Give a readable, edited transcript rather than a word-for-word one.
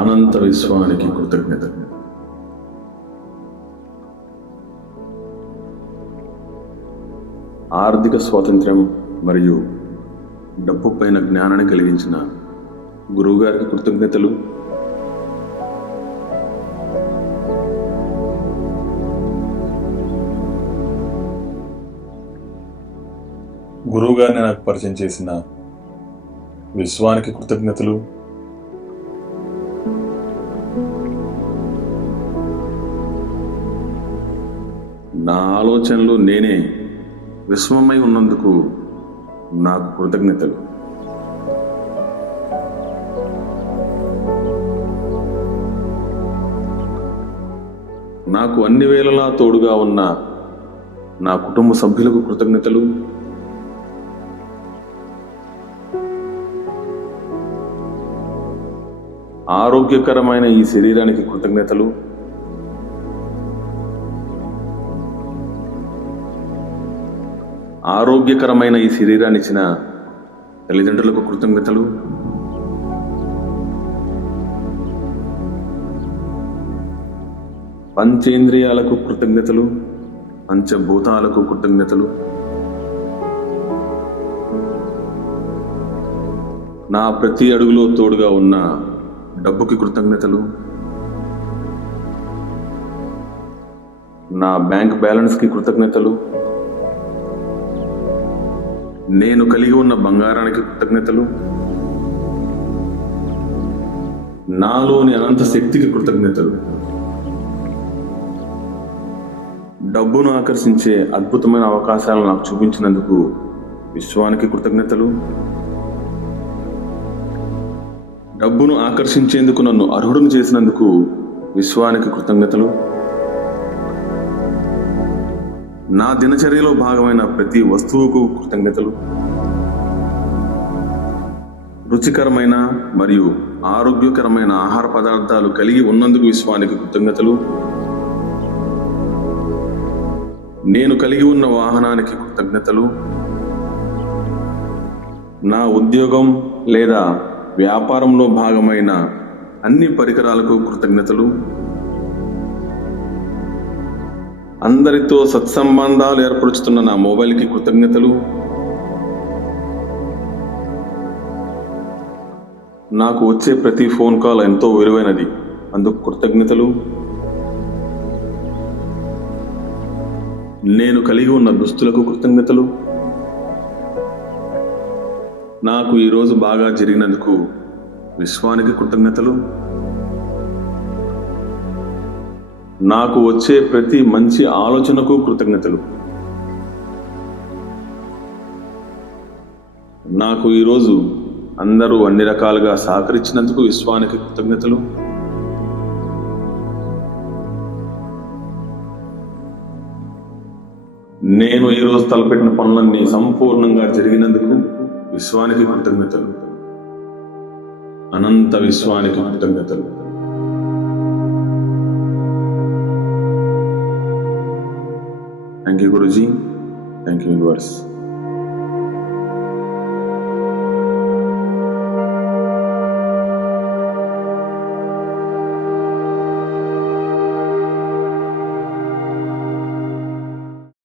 అనంత విశ్వానికి కృతజ్ఞత. ఆర్థిక స్వాతంత్ర్యం మరియు డబ్బు పైన జ్ఞానాన్ని కలిగించిన గురువుగారికి కృతజ్ఞతలు. గురువుగారిని నాకు పరిచయం చేసిన విశ్వానికి కృతజ్ఞతలు. నా ఆలోచనలు నేనే విశ్వమై ఉన్నందుకు నాకు కృతజ్ఞతలు. నాకు అన్ని వేళలా తోడుగా ఉన్న నా కుటుంబ సభ్యులకు కృతజ్ఞతలు. ఆరోగ్యకరమైన ఈ శరీరానికి కృతజ్ఞతలు. ఆరోగ్యకరమైన ఈ శరీరాన్ని ఇచ్చిన తల్లిదండ్రులకు కృతజ్ఞతలు. పంచేంద్రియాలకు కృతజ్ఞతలు. పంచభూతాలకు కృతజ్ఞతలు. నా ప్రతి అడుగులో తోడుగా ఉన్న డబ్బుకి కృతజ్ఞతలు. నా బ్యాంక్ బ్యాలెన్స్కి కృతజ్ఞతలు. నేను కలిగి ఉన్న బంగారానికి కృతజ్ఞతలు. నాలోని అనంత శక్తికి కృతజ్ఞతలు. డబ్బును ఆకర్షించే అద్భుతమైన అవకాశాలను నాకు చూపించినందుకు విశ్వానికి కృతజ్ఞతలు. డబ్బును ఆకర్షించేందుకు నన్ను అర్హుడును చేసినందుకు విశ్వానికి కృతజ్ఞతలు. నా దినచర్యలో భాగమైన ప్రతి వస్తువుకు కృతజ్ఞతలు. రుచికరమైన మరియు ఆరోగ్యకరమైన ఆహార పదార్థాలు కలిగి ఉన్నందుకు విశ్వానికి కృతజ్ఞతలు. నేను కలిగి ఉన్న వాహనానికి కృతజ్ఞతలు. నా ఉద్యోగం లేదా వ్యాపారంలో భాగమైన అన్ని పరికరాలకు కృతజ్ఞతలు. అందరితో సత్సంబంధాలు ఏర్పరుచుతున్న నా మొబైల్కి కృతజ్ఞతలు. నాకు వచ్చే ప్రతి ఫోన్ కాల్ ఎంతో విలువైనది, అందుకు కృతజ్ఞతలు. నేను కలిగి ఉన్న దుస్తులకు కృతజ్ఞతలు. నాకు ఈరోజు బాగా జరిగినందుకు విశ్వానికి కృతజ్ఞతలు. నాకు వచ్చే ప్రతి మంచి ఆలోచనకు కృతజ్ఞతలు. నాకు ఈరోజు అందరూ అన్ని రకాలుగా సహకరించినందుకు విశ్వానికి కృతజ్ఞతలు. నేను ఈరోజు తలపెట్టిన పనులన్నీ సంపూర్ణంగా జరిగినందుకు విశ్వానికి కృతజ్ఞతలు. అనంత విశ్వానికి కృతజ్ఞతలు. Thank you Guruji. Thank you universe.